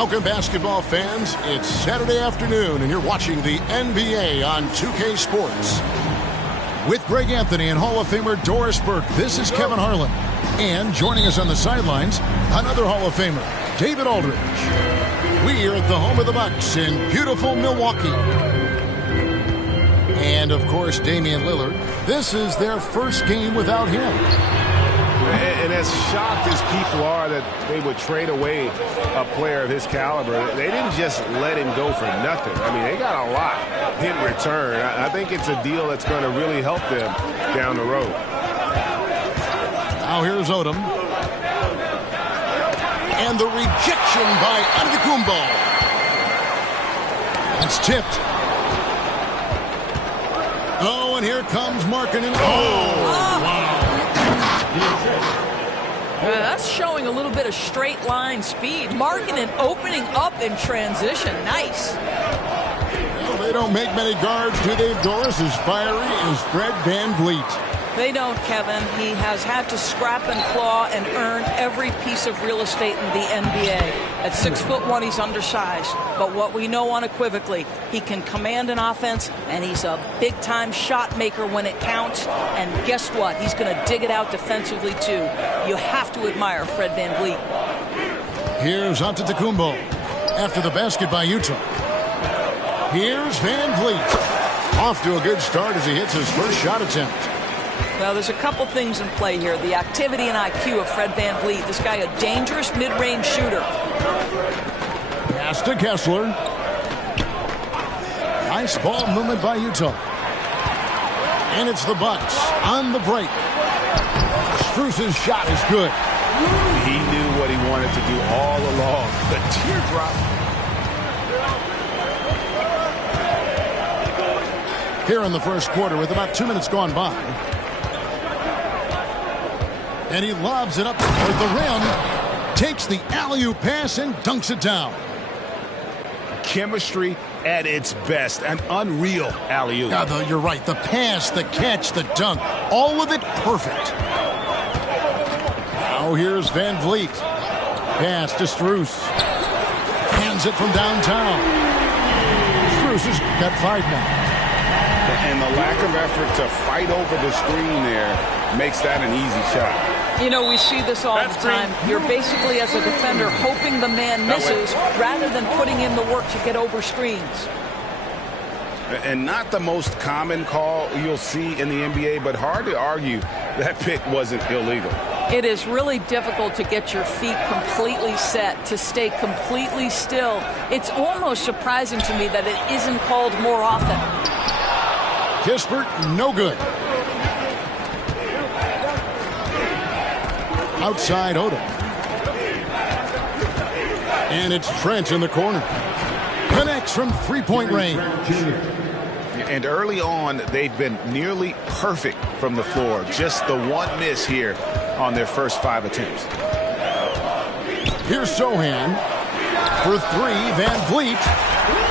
Welcome, basketball fans. It's Saturday afternoon, and you're watching the NBA on 2K Sports. With Greg Anthony and Hall of Famer Doris Burke, this is Kevin Harlan. And joining us on the sidelines, another Hall of Famer, David Aldridge. We are at the home of the Bucks in beautiful Milwaukee. And, of course, Damian Lillard. This is their first game without him. And as shocked as people are that they would trade away a player of his caliber, they didn't just let him go for nothing. I mean, they got a lot in return. I think it's a deal that's going to really help them down the road. Now here's Odom. And the rejection by Antetokounmpo. That's tipped. Oh, and here comes Markkanen. Oh, wow. That's showing a little bit of straight line speed. Markkanen opening up in transition. Nice. Well, they don't make many guards, do they, Doris? As fiery as Fred VanVleet. They don't, Kevin. He has had to scrap and claw and earn every piece of real estate in the NBA. At 6'1", he's undersized. But what we know unequivocally, he can command an offense, and he's a big-time shot maker when it counts. And guess what? He's going to dig it out defensively, too. You have to admire Fred VanVleet. Here's Antetokounmpo after the basket by Utah. Here's VanVleet. Off to a good start as he hits his first shot attempt. Well, there's a couple things in play here. The activity and IQ of Fred VanVleet. This guy a dangerous mid-range shooter. Pass to Kessler. Nice ball movement by Utah. And it's the Bucks on the break. Strus's shot is good. He knew what he wanted to do all along. The teardrop. Here in the first quarter with about 2 minutes gone by. And he lobs it up toward the rim. Takes the alley-oop pass and dunks it down. Chemistry at its best. An unreal alley-oop. Yeah, though, you're right. The pass, the catch, the dunk. All of it perfect. Now here's VanVleet. Pass to Strus. Hands it from downtown. Strus has got 5 now. And the lack of effort to fight over the screen there makes that an easy shot. You know, we see this all the time. You're basically, as a defender, hoping the man misses rather than putting in the work to get over screens. And not the most common call you'll see in the NBA, but hard to argue that pick wasn't illegal. It is really difficult to get your feet completely set, to stay completely still. It's almost surprising to me that it isn't called more often. Kispert, no good. Outside Odom. And it's Trent in the corner. Connects from three-point range. And early on, they've been nearly perfect from the floor. Just the one miss here on their first 5 attempts. Here's Sohan. For 3, VanVleet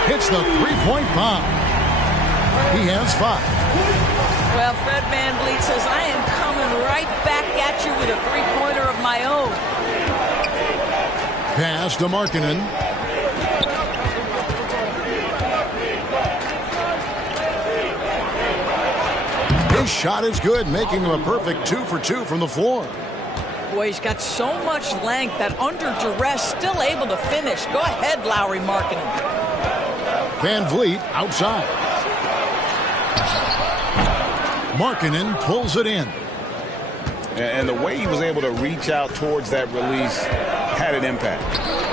hits the three-point bomb. He has 5. Well, Fred VanVleet says, I am coming right back at you with a three-pointer of my own. Pass to Markkanen. His shot is good, making him a perfect 2 for 2 from the floor. Boy, he's got so much length that under duress, still able to finish. Go ahead, Lowry Markkanen. VanVleet outside. Markkanen pulls it in. And the way he was able to reach out towards that release had an impact.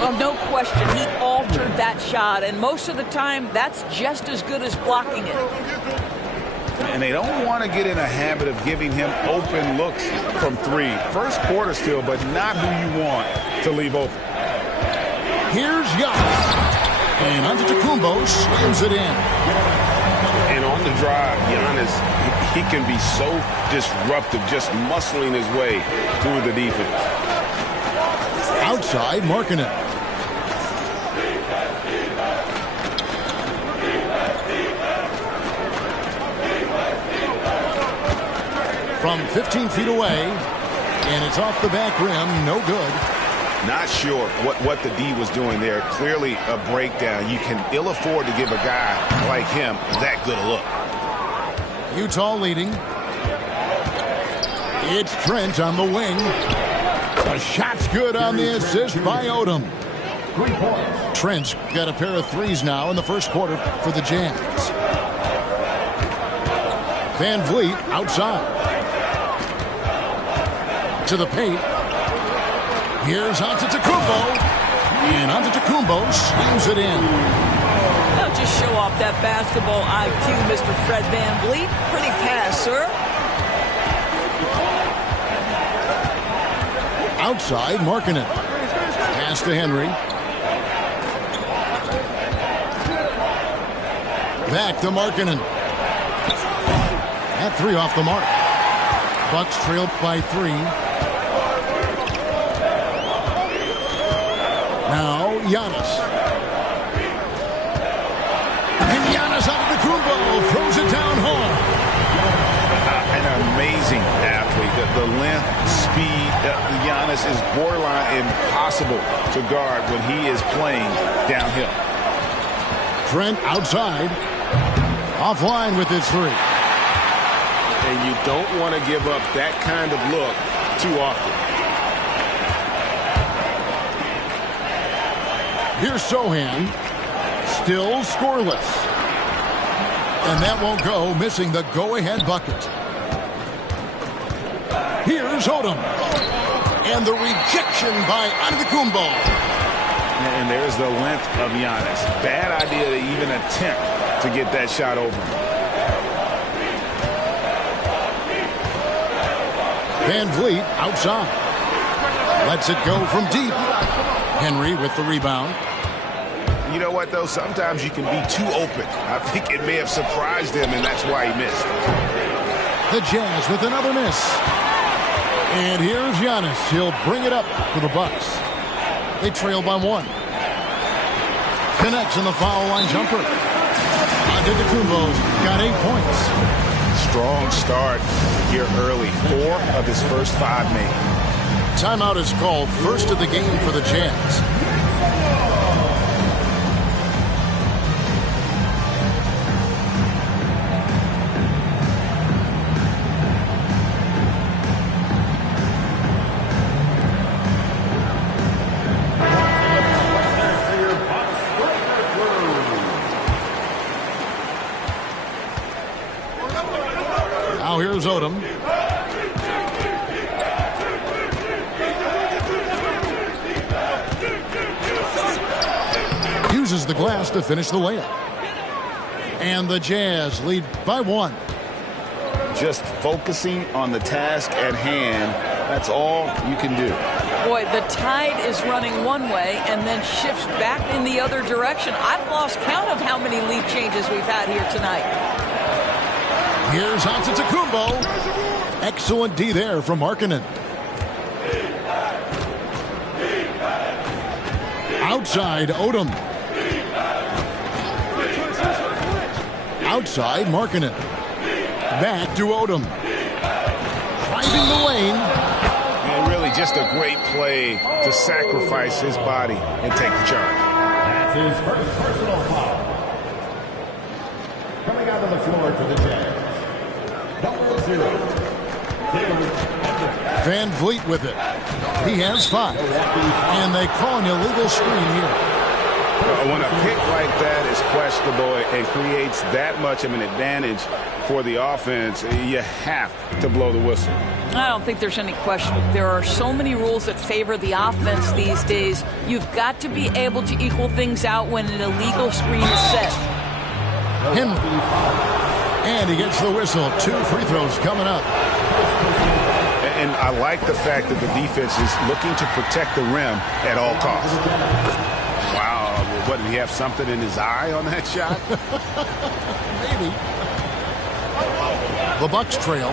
Well, no question. He altered that shot, and most of the time, that's just as good as blocking it. And they don't want to get in a habit of giving him open looks from three. First quarter still, but not who you want to leave open. Here's Giannis. And Antetokounmpo slams it in. And on the drive, Giannis, he can be so disruptive, just muscling his way through the defense. Outside, Markkanen. From 15 feet away, and it's off the back rim, no good. Not sure what the D was doing there. Clearly a breakdown. You can ill afford to give a guy like him that good a look. Utah leading. It's Trent on the wing. The shot's good on the assist by Odom. Trent's got a pair of threes now in the first quarter for the Jazz. Van Vliet outside. To the paint. Here's Antetokounmpo. And Antetokounmpo slams it in. Now just show off that basketball IQ, Mr. Fred Van Vliet. Pretty pass, sir. Outside, Markkanen. Pass to Henry. Back to Markkanen. That three off the mark. Bucks trailed by 3. Now, Giannis. And Giannis Antetokounmpo throws it down hard. An amazing athlete. The length, speed, Giannis is borderline impossible to guard when he is playing downhill. Trent outside. Offline with his 3. And you don't want to give up that kind of look too often. Here's Sohan. Still scoreless. And that won't go, missing the go-ahead bucket. Here's Odom. And the rejection by Antetokounmpo. And there's the length of Giannis. Bad idea to even attempt to get that shot over. Van Vliet outside. Lets it go from deep. Henry with the rebound. You know what, though? Sometimes you can be too open. I think it may have surprised him, and that's why he missed. The Jazz with another miss. And here's Giannis. He'll bring it up for the Bucks. They trail by 1. Connects on the foul line jumper. Antetokounmpo's got 8 points. Strong start here early. 4 of his first 5 made. Timeout is called, first of the game for the Jazz. Now here's Odom. Uses the glass to finish the layup. And the Jazz lead by 1. Just focusing on the task at hand, that's all you can do. Boy, the tide is running one way and then shifts back in the other direction. I've lost count of how many lead changes we've had here tonight. Here's Antetokounmpo. Excellent D there from Markkanen. Outside, Odom. Outside, Markkanen. Back to Odom. Driving the lane. And really just a great play to sacrifice his body and take the charge. That's his first personal foul. Coming out of the floor for the Jazz. Number 0. Van Vliet with it. He has 5. And they call an illegal screen here. When a pick like that is questionable and creates that much of an advantage for the offense, you have to blow the whistle. I don't think there's any question. There are so many rules that favor the offense these days. You've got to be able to equal things out when an illegal screen is set. Henry. And he gets the whistle. 2 free throws coming up. And I like the fact that the defense is looking to protect the rim at all costs. Wow. What, did he have something in his eye on that shot? Maybe. The Bucks trail.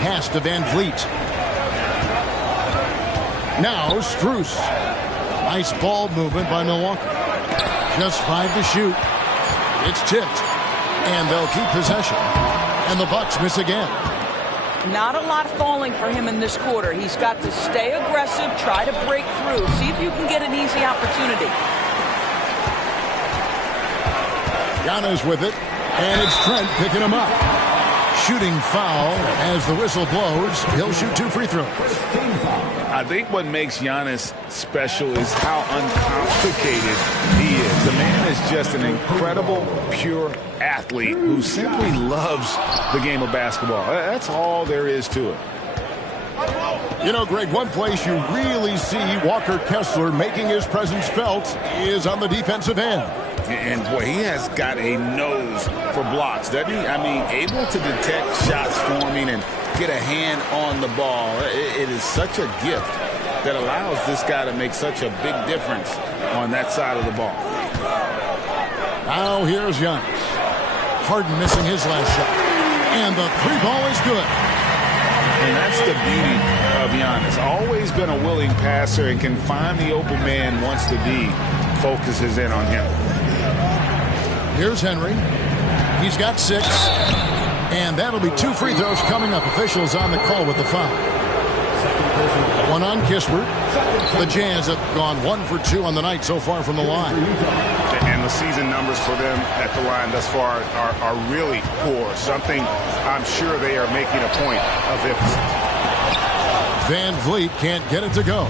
Pass to Van Vliet. Now Strus. Nice ball movement by Milwaukee. Just 5 to shoot. It's tipped. And they'll keep possession. And the Bucks miss again. Not a lot falling for him in this quarter. He's got to stay aggressive, try to break through, see if you can get an easy opportunity. Giannis with it, and it's Trent picking him up. Shooting foul as the whistle blows. He'll shoot 2 free throws. I think what makes Giannis special is how uncomplicated he is. The man is just an incredible, pure athlete who simply loves the game of basketball. That's all there is to it. You know, Greg, one place you really see Walker Kessler making his presence felt is on the defensive end. And, boy, he has got a nose for blocks, doesn't he? I mean, able to detect shots forming and get a hand on the ball. It is such a gift that allows this guy to make such a big difference on that side of the ball. Now here's Giannis. Harden missing his last shot. And the 3-ball is good. And that's the beauty of Giannis. Always been a willing passer and can find the open man once the D focuses in on him. Here's Henry. He's got 6. And that'll be 2 free throws coming up. Officials on the call with the foul. 1 on Kispert. The Jazz have gone 1 for 2 on the night so far from the line. And the season numbers for them at the line thus far are really poor. Something I'm sure they are making a point of emphasis. Van Vliet can't get it to go.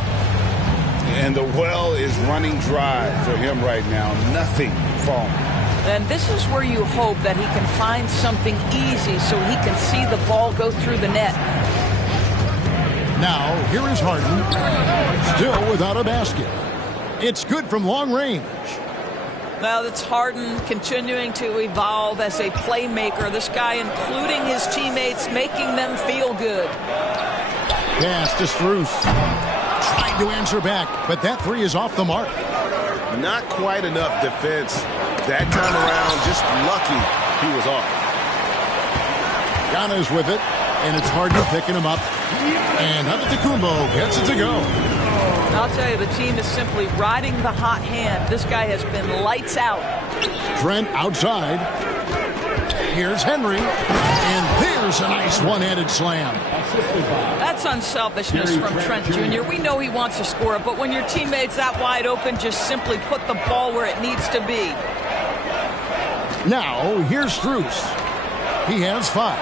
And the well is running dry for him right now. Nothing falling. And this is where you hope that he can find something easy so he can see the ball go through the net. Now, here is Harden. Still without a basket. It's good from long range. Well, it's Harden continuing to evolve as a playmaker. This guy, including his teammates, making them feel good. Pass to Strus. Trying to answer back, but that 3 is off the mark. Not quite enough defense. That time around, just lucky he was off. Giannis with it, and it's Harden picking him up. And Antetokounmpo gets it to go. I'll tell you, the team is simply riding the hot hand. This guy has been lights out. Trent outside. Here's Henry. And there's a nice one-handed slam. That's unselfishness from Trent Jr. We know he wants to score it, but when your teammate's that wide open, just simply put the ball where it needs to be. Now, here's Strus. He has 5.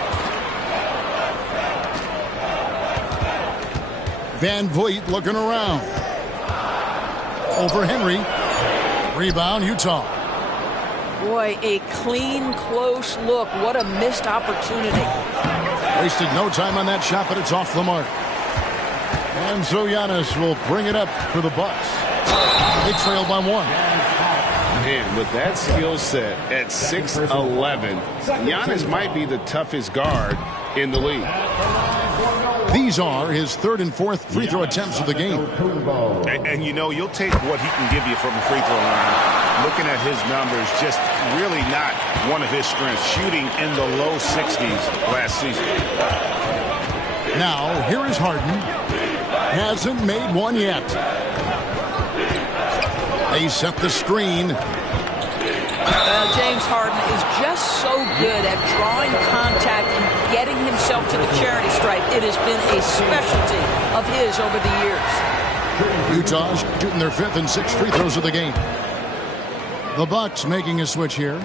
Van Vliet looking around. Over Henry. Rebound, Utah. Boy, a clean, close look. What a missed opportunity. Wasted no time on that shot, but it's off the mark. And so Giannis will bring it up for the Bucks. They trail by 1. Man, with that skill set at 6'11", Giannis might be the toughest guard in the league. These are his 3rd and 4th free throw attempts of the game. And you know, you'll take what he can give you from the free throw line. Looking at his numbers, just really not one of his strengths. Shooting in the low 60s last season. Now, here is Harden. Hasn't made one yet. They set the screen. James Harden is just so good at drawing contact and getting himself to the charity stripe. It has been a specialty of his over the years. Utah shooting their 5th and 6th free throws of the game. The Bucks making a switch here.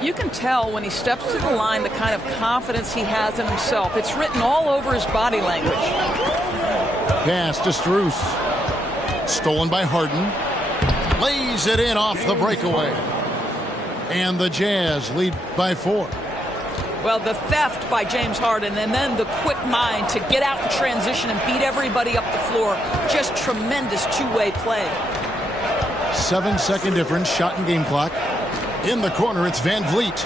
You can tell when he steps to the line the kind of confidence he has in himself. It's written all over his body language. Pass to Strus. Stolen by Harden. Lays it in off the breakaway. And the Jazz lead by 4. Well, the theft by James Harden and then the quick mind to get out in transition and beat everybody up the floor. Just tremendous two-way play. 7-second difference, shot and game clock. In the corner, it's Van Vliet.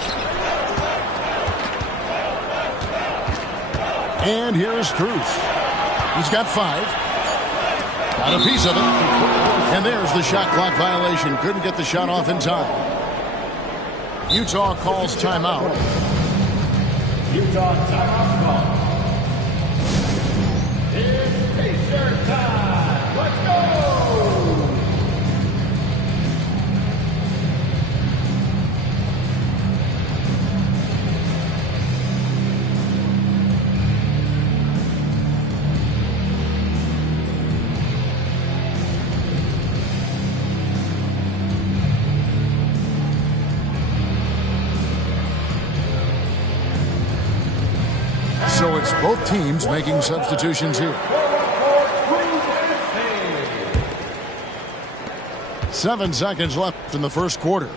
And here's Strus. He's got 5. Got a piece of it. And there's the shot clock violation. Couldn't get the shot off in time. Utah calls timeout. Utah timeout call. It's Pacer time. Let's go! So it's both teams making substitutions here. 7 seconds left in the first quarter.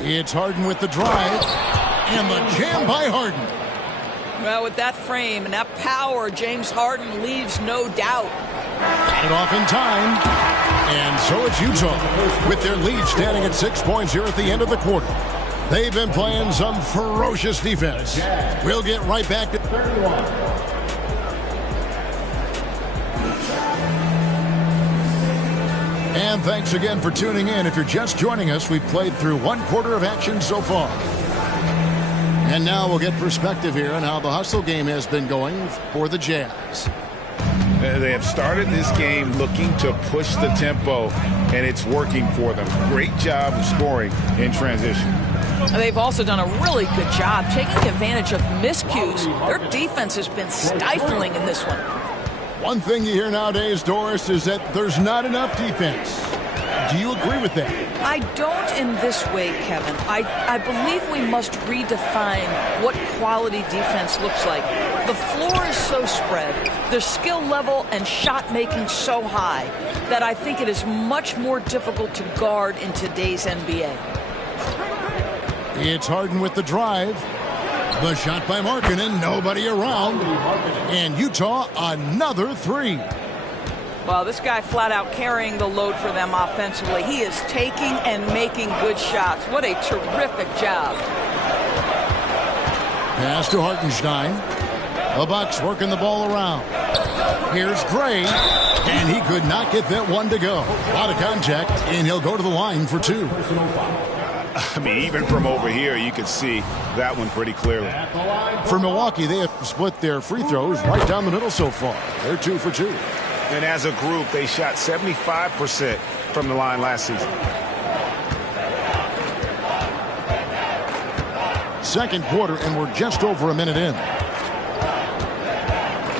It's Harden with the drive. And the jam by Harden. Well, with that frame and that power, James Harden leaves no doubt. Got it off in time. And so it's Utah with their lead standing at 6 points here at the end of the quarter. They've been playing some ferocious defense. We'll get right back to 31. And thanks again for tuning in. If you're just joining us, we've played through 1 quarter of action so far. And now we'll get perspective here on how the hustle game has been going for the Jazz. They have started this game looking to push the tempo, and it's working for them. Great job of scoring in transition. They've also done a really good job taking advantage of miscues. Their defense has been stifling in this one. One thing you hear nowadays, Doris, is that there's not enough defense. Do you agree with that? I don't in this way, Kevin. I believe we must redefine what quality defense looks like. The floor is so spread, the skill level and shot making so high that I think it is much more difficult to guard in today's NBA. It's Harden with the drive. The shot by Markkanen, nobody around. And Utah, another 3. Well, this guy flat out carrying the load for them offensively. He is taking and making good shots. What a terrific job. Pass to Hartenstein. The Bucks working the ball around. Here's Gray. And he could not get that one to go. A lot of contact, and he'll go to the line for 2. I mean, even from over here, you can see that one pretty clearly. For Milwaukee, they have split their free throws right down the middle so far. They're 2 for 2. And as a group, they shot 75% from the line last season. Second quarter, and we're just over a minute in.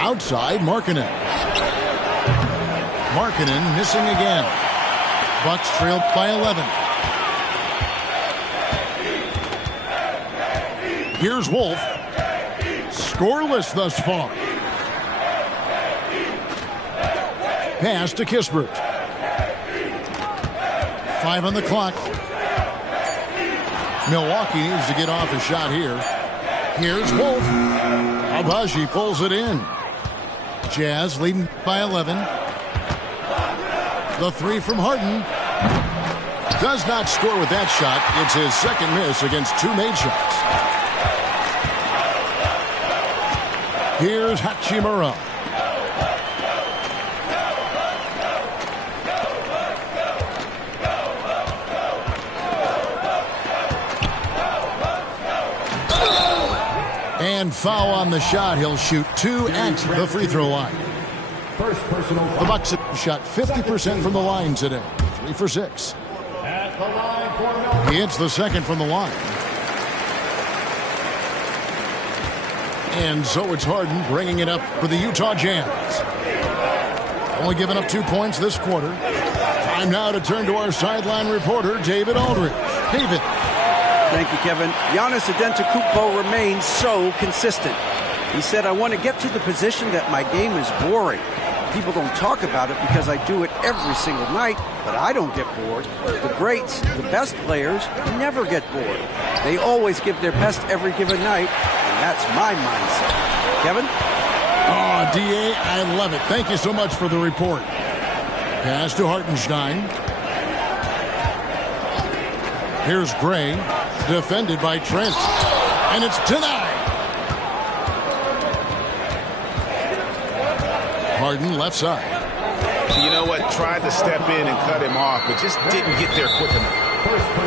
Outside, Markkanen. Markkanen missing again. Bucks trailed by 11. Here's Wolf. Scoreless thus far. Pass to Kispert. 5 on the clock. Milwaukee needs to get off a shot here. Here's Wolf. Abaji pulls it in. Jazz leading by 11. The 3 from Harden. Does not score with that shot. It's his second miss against 2 made shots. Here's Hachimura. And foul on the shot. He'll shoot 2 at the free throw line. First personal foul. The Bucks have shot 50% from the line today. 3 for 6. At the line for Milwaukee. He hits the second from the line. And so it's Harden bringing it up for the Utah Jazz. Only giving up 2 points this quarter. Time now to turn to our sideline reporter, David Aldridge. David. Thank you, Kevin. Giannis Antetokounmpo remains so consistent. He said, I want to get to the position that my game is boring. People don't talk about it because I do it every single night, but I don't get bored. The greats, the best players, never get bored. They always give their best every given night, and that's my mindset. Kevin? Oh, D.A., I love it. Thank you so much for the report. Pass to Hartenstein. Here's Gray, defended by Trent, and it's denied. Harden left side. You know what? Tried to step in and cut him off, but just didn't get there quick enough.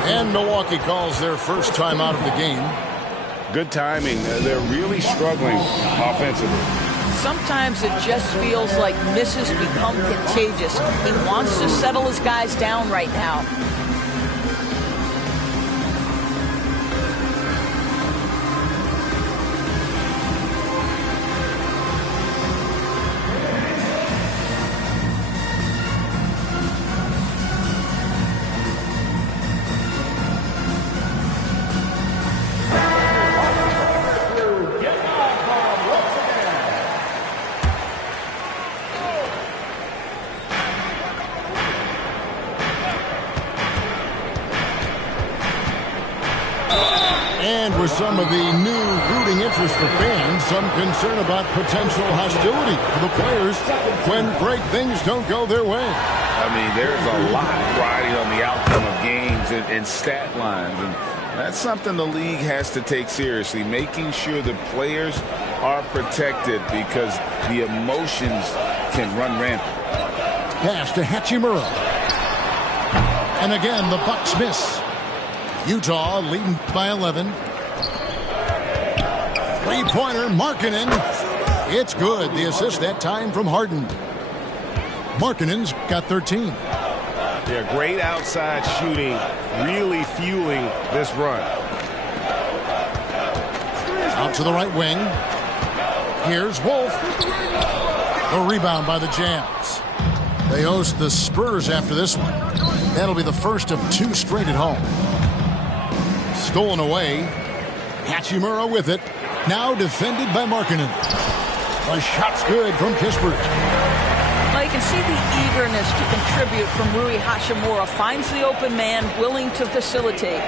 And Milwaukee calls their first time out of the game. Good timing. They're really struggling offensively. Sometimes it just feels like misses become contagious. He wants to settle his guys down right now. Some of the new rooting interest for fans, some concern about potential hostility for the players when great things don't go their way. I mean, there's a lot riding on the outcome of games and stat lines, and that's something the league has to take seriously, making sure the players are protected because the emotions can run rampant. Pass to Hachimura. And again, the Bucks miss. Utah leading by 11. Three-pointer, Markkanen. It's good. The assist that time from Harden. Markkanen's got 13. Yeah, great outside shooting, really fueling this run. Out to the right wing. Here's Wolf. The rebound by the Jazz. They host the Spurs after this one. That'll be the first of 2 straight at home. Stolen away. Hachimura with it. Now defended by Markkanen. The shot's good from Kispert. Well, you can see the eagerness to contribute from Rui Hachimura. Finds the open man, willing to facilitate.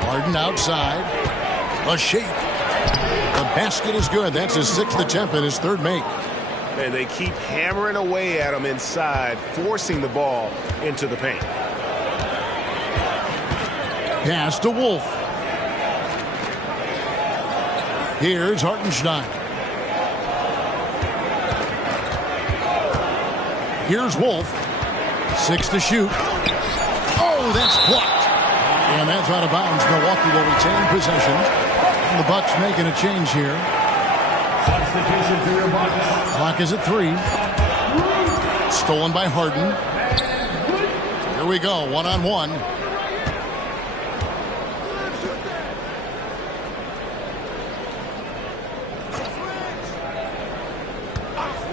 Harden outside. A shake. The basket is good. That's his 6th attempt and his 3rd make. And they keep hammering away at him inside, forcing the ball into the paint. Pass to Wolf. Here's Hartenstein. Here's Wolf. 6 to shoot. Oh, that's blocked. And that's out of bounds. Milwaukee will retain possession. And the Bucks making a change here. Substitution for your Bucks. Clock is at 3. Stolen by Harden. Here we go. 1-on-1.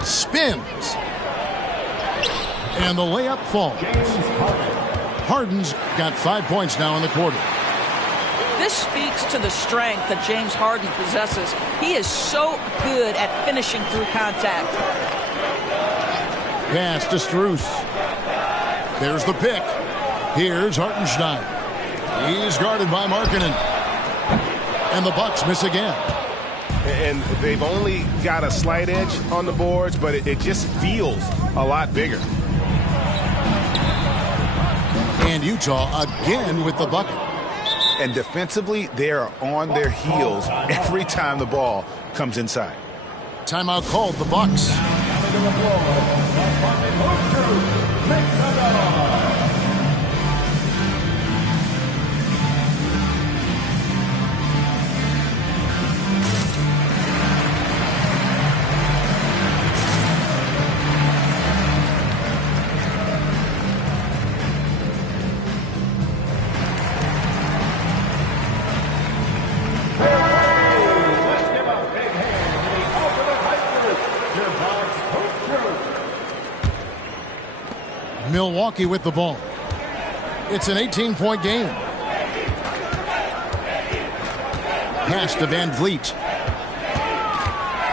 Spins. And the layup falls. Harden's got 5 points now in the quarter. This speaks to the strength that James Harden possesses. He is so good at finishing through contact. Pass to Strus. There's the pick. Here's Hartenstein. He's guarded by Markkanen. And the Bucks miss again. And they've only got a slight edge on the boards, but it just feels a lot bigger. And Utah again with the bucket. And defensively, they are on their heels every time the ball comes inside. Timeout called, the Bucks. Milwaukee with the ball. It's an 18-point game. Pass to Van Vliet.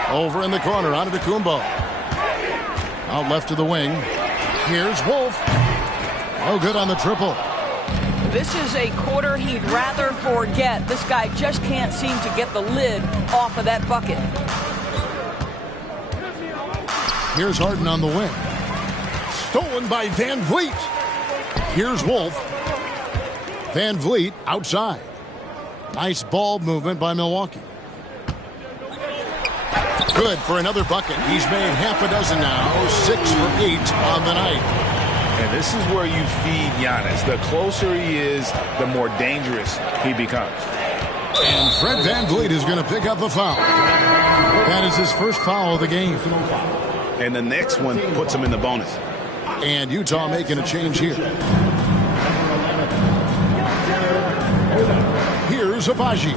Over in the corner, onto Kumbo. Out left to the wing. Here's Wolf. Oh, good on the triple. This is a quarter he'd rather forget. This guy just can't seem to get the lid off of that bucket. Here's Harden on the wing. Stolen by Van Vliet. Here's Wolf. Van Vliet outside. Nice ball movement by Milwaukee. Good for another bucket. He's made half a dozen now. 6 for 8 on the night. And this is where you feed Giannis. The closer he is, the more dangerous he becomes. And Fred Van Vliet is going to pick up the foul. That is his first foul of the game. And the next one puts him in the bonus. And Utah making a change here. Here's Abaji.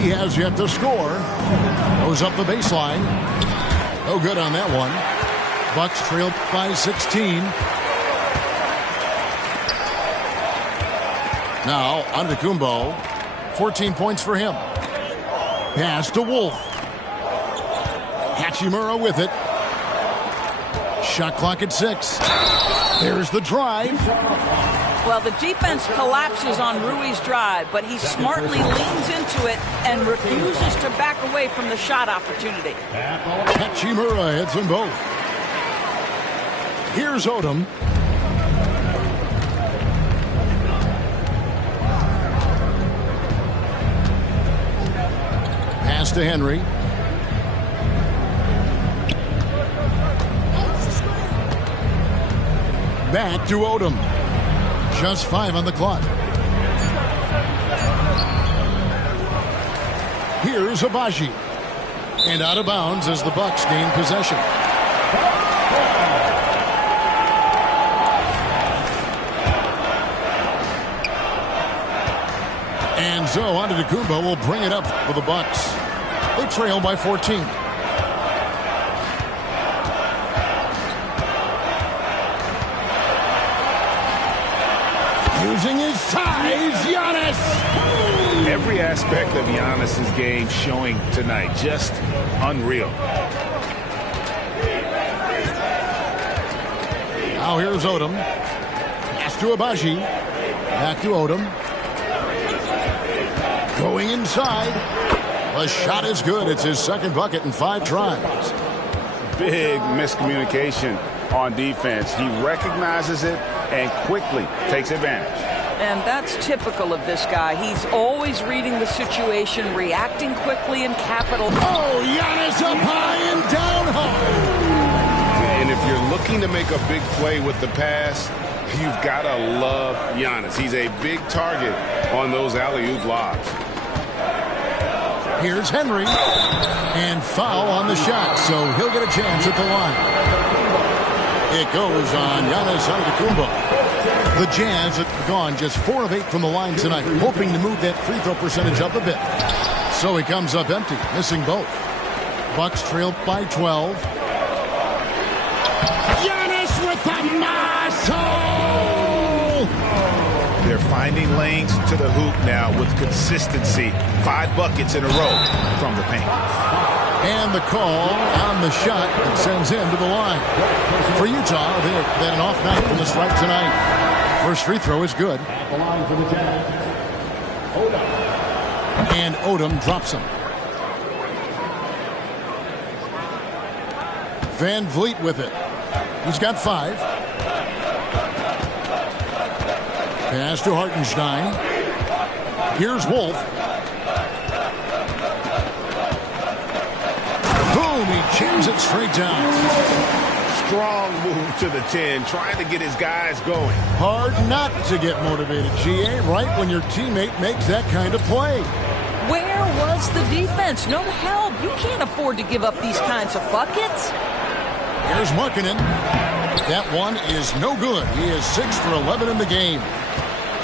He has yet to score. Goes up the baseline. No good on that one. Bucks trail by 16. Now Antetokounmpo. 14 points for him. Pass to Wolf. Hachimura with it. Shot clock at 6. There's the drive. Well, the defense collapses on Rui's drive, but he smartly leans into it and refuses to back away from the shot opportunity. Hachimura hits them both. Here's Odom. Pass to Henry. Back to Odom. Just 5 on the clock. Here's Abaji. And out of bounds as the Bucks gain possession. And so Antetokounmpo will bring it up for the Bucks. They trail by 14. Using his size, Giannis. Every aspect of Giannis's game showing tonight, just unreal. Now here's Odom. Pass to Abaji. Back to Odom. Going inside. The shot is good. It's his second bucket in 5 tries. Big miscommunication on defense. He recognizes it and quickly takes advantage. And that's typical of this guy. He's always reading the situation, reacting quickly in capital. Oh, Giannis up high and down hard. And if you're looking to make a big play with the pass, you've got to love Giannis. He's a big target on those alley-oop lobs. Here's Henry. And foul on the shot, so he'll get a chance at the line. It goes on Giannis Antetokounmpo. The Jazz have gone just 4 of 8 from the line tonight, hoping to move that free throw percentage up a bit. So he comes up empty, missing both. Bucks trail by 12. Giannis with the muscle! They're finding lanes to the hoop now with consistency. 5 buckets in a row from the paint. And the call on the shot that sends him to the line. For Utah, they've had an off night from the stripe tonight. First free throw is good. At the line for the Jazz, Odom. And Odom drops him. Van Vliet with it. He's got 5. Pass to Hartenstein. Here's Wolf. Boom, he jams it straight down. Strong move to the 10, trying to get his guys going. Hard not to get motivated, GA, right when your teammate makes that kind of play. Where was the defense? No help. You can't afford to give up these kinds of buckets. Here's Markkanen. That one is no good. He is 6 for 11 in the game.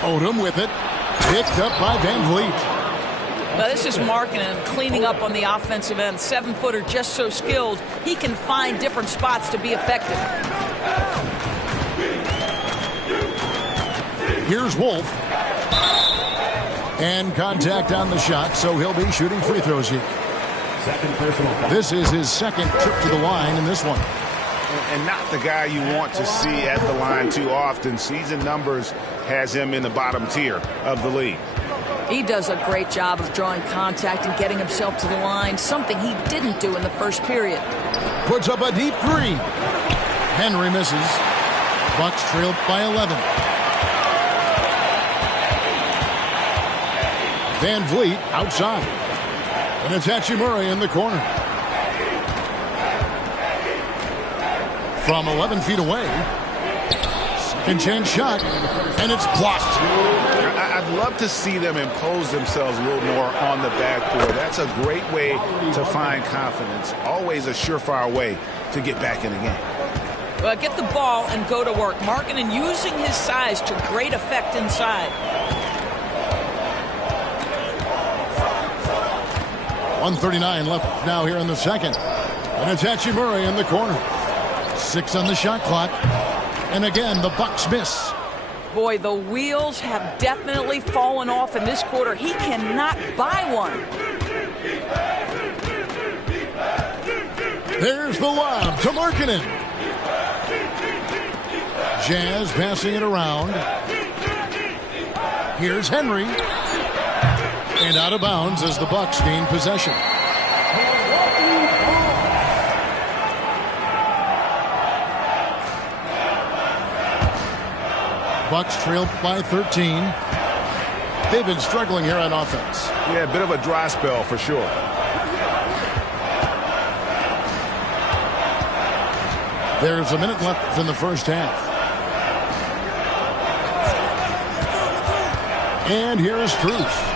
Odom with it. Picked up by Van Vliet. Now, this is Markkanen cleaning up on the offensive end. 7-footer, just so skilled. He can find different spots to be effective. Here's Wolf. And contact on the shot, so he'll be shooting free throws here. Second personal foul. This is his second trip to the line in this one. And not the guy you want to see at the line too often. Season numbers has him in the bottom tier of the league. He does a great job of drawing contact and getting himself to the line, something he didn't do in the first period. Puts up a deep three. Henry misses. Bucks trail by 11. Van Vliet outside. And it's Hachimura in the corner. From 11 feet away. Second chance shot. And it's blocked. I'd love to see them impose themselves a little more on the backboard. That's a great way to find confidence. Always a surefire way to get back in the game. Well, get the ball and go to work. Markkanen using his size to great effect inside. 1:39 left now here in the second. And it's Hachimura in the corner. 6 on the shot clock. And again, the Bucks miss. Boy, the wheels have definitely fallen off in this quarter. He cannot buy one. There's the lob to Markkanen. Jazz passing it around. Here's Henry. And out of bounds as the Bucks gain possession. Bucks trail by 13. They've been struggling here on offense. Yeah, a bit of a dry spell for sure. There's a minute left in the first half. And here is Strus.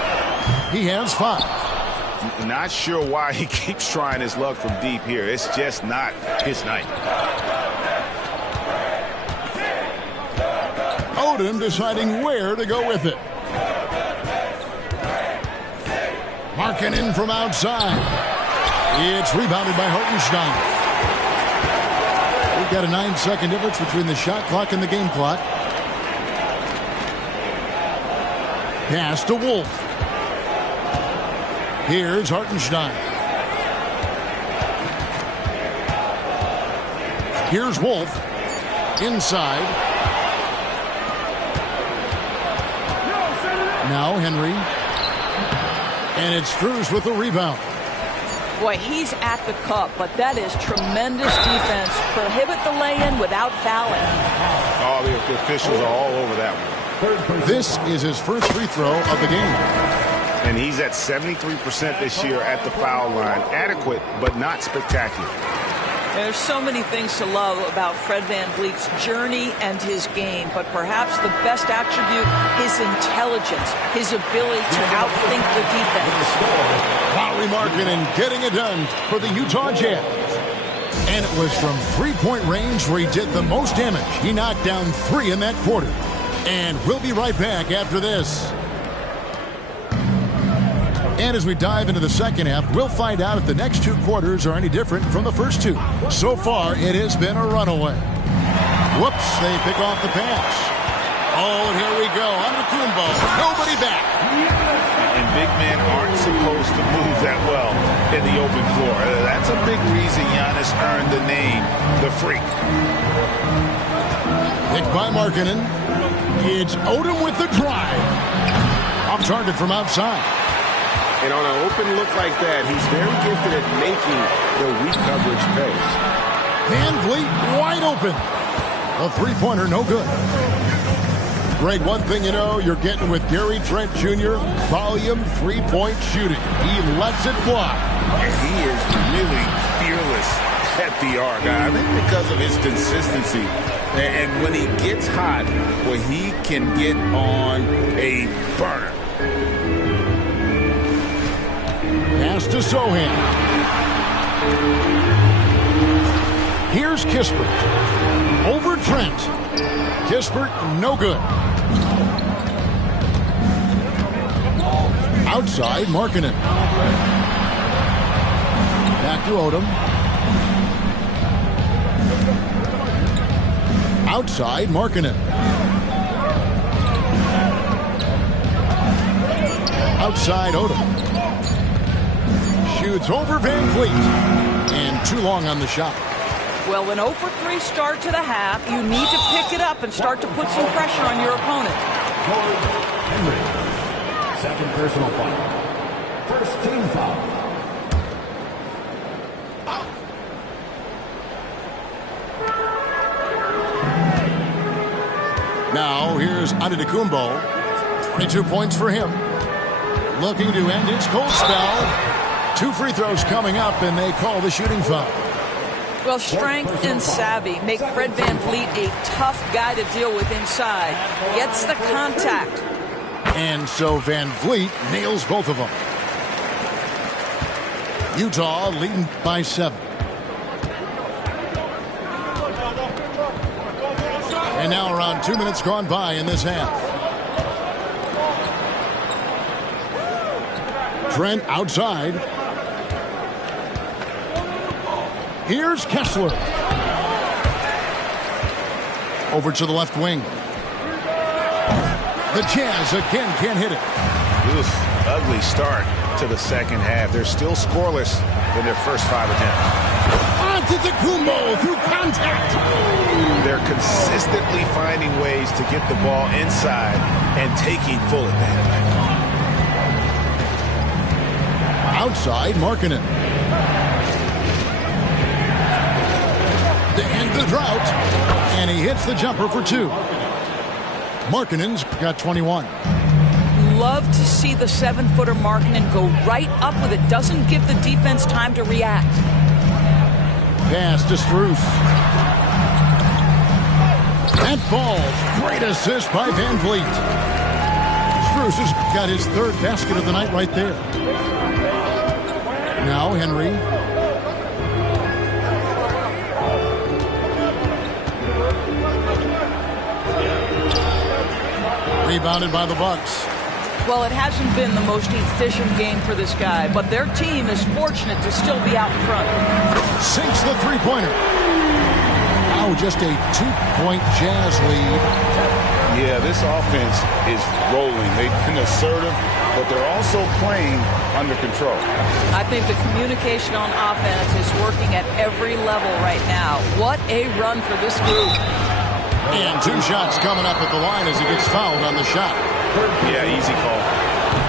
He has 5. Not sure why he keeps trying his luck from deep here. It's just not his night. Odom deciding where to go with it. Markkanen from outside. It's rebounded by Hartenstein. We've got a 9-second difference between the shot clock and the game clock. Pass to Wolf. Here's Hartenstein. Here's Wolf. Inside. Now Henry. And it's Strus with the rebound. Boy, he's at the cup, but that is tremendous defense. Prohibit the lay-in without fouling. Oh, the officials are all over that one. This is his first free throw of the game. And he's at 73% this year at the foul line. Adequate, but not spectacular. There's so many things to love about Fred VanVleet's journey and his game, but perhaps the best attribute, his intelligence, his ability to outthink the defense. Lauri Markkanen getting it done for the Utah Jazz. And it was from three-point range where he did the most damage. He knocked down 3 in that quarter. And we'll be right back after this. And as we dive into the second half, we'll find out if the next 2 quarters are any different from the first 2. So far, it has been a runaway. Whoops, they pick off the pass. Oh, and here we go. Antetokounmpo, nobody back. And big men aren't supposed to move that well in the open floor. That's a big reason Giannis earned the name, the Freak. Picked by Markkanen. It's Odom with the drive. Off target from outside. And on an open look like that, he's very gifted at making the weak coverage pass. Van Vliet wide open. A three-pointer, no good. Greg, one thing you know you're getting with Gary Trent Jr., volume three-point shooting. He lets it fly. And he is really fearless at the arc. I think because of his consistency. And when he gets hot, well, he can get on a burner. Pass to Sohan. Here's Kispert. Over Trent. Kispert, no good. Outside, Markkanen. Back to Odom. Outside, Markkanen. outside Odom. Shoots over Van Vliet. And too long on the shot. Well, an 0 for 3 start to the half. You need to pick it up and start to put some pressure on your opponent. Henry. Second personal foul. First team foul. Now here's Antetokounmpo. 22 points for him. Looking to end his cold spell. 2 free throws coming up, and they call the shooting foul. Well, strength and savvy make Fred VanVleet a tough guy to deal with inside. Gets the contact. And so VanVleet nails both of them. Utah leading by 7. And now around 2 minutes gone by in this half. Trent outside. Here's Kessler. Over to the left wing. The Jazz again can't hit it. Oof, ugly start to the second half. They're still scoreless in their first 5 attempts. Antetokounmpo through contact. They're consistently finding ways to get the ball inside and taking full advantage. Outside, Markkanen. To end the drought. And he hits the jumper for 2. Markkanen's got 21. Love to see the 7-footer Markkanen go right up with it. Doesn't give the defense time to react. Pass to Strus. That falls. Great assist by VanVleet. Strus has got his 3rd basket of the night right there. Now Henry. Rebounded by the Bucks. Well, it hasn't been the most efficient game for this guy, but their team is fortunate to still be out in front. Sinks the three-pointer. Now just a 2-point Jazz lead. Yeah, this offense is rolling. They've been assertive, but they're also playing under control. I think the communication on offense is working at every level right now. What a run for this group. And 2 shots coming up at the line as he gets fouled on the shot. Yeah, easy call.